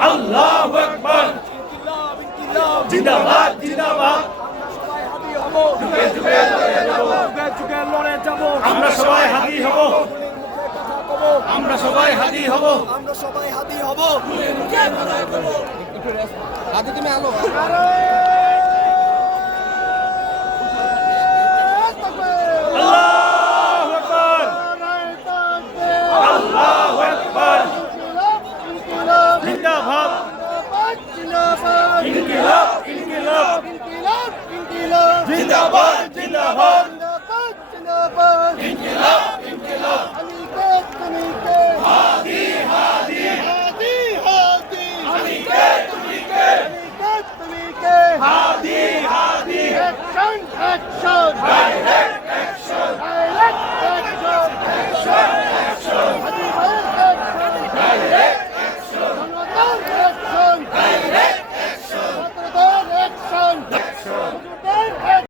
আল্লাহু আকবার জিন্দাবাদ জিন্দাবাদ যুগে যুগে লড়ে যাব আমরা সবাই হাদি হব আমরা সবাই হাদি হব হাদি তুমি আলো আল্লাহু আকবার আল্লাহু আকবার জিন্দাবাদ ইনকিলাব ইনকিলাব জিন্দাবাদ জিন্দাবাদ